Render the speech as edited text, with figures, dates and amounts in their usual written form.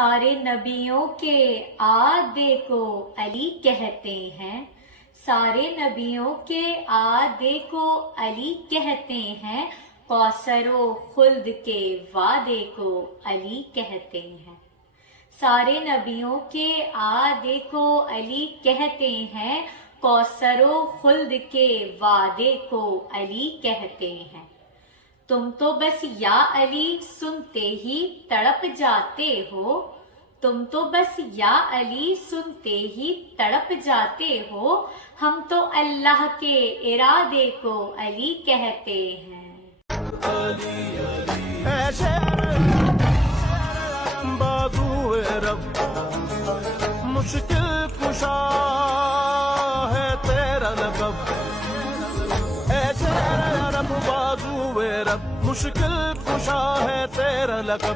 سارے نبیوں کے آدے کو علی کہتے ہیں، سارے نبیوں کے آدے کو علی کہتے ہیں، کوثر و خلد کے وعدے کو علی کہتے ہیں۔ سارے نبیوں کے آدے کو علی کہتے ہیں، کوثر و خلد کے وعدے کو علی کہتے ہیں۔ تم تو بس یا علی سنتے ہی تڑپ جاتے ہو، تم تو بس یا علی سنتے ہی تڑپ جاتے ہو، ہم تو اللہ کے ارادے کو علی کہتے ہیں۔ اے شیر بازو رب مشکل کشا ہے تیرا لقب، اے شیر رب بازو رب مشکل کشا ہے تیرا لقب۔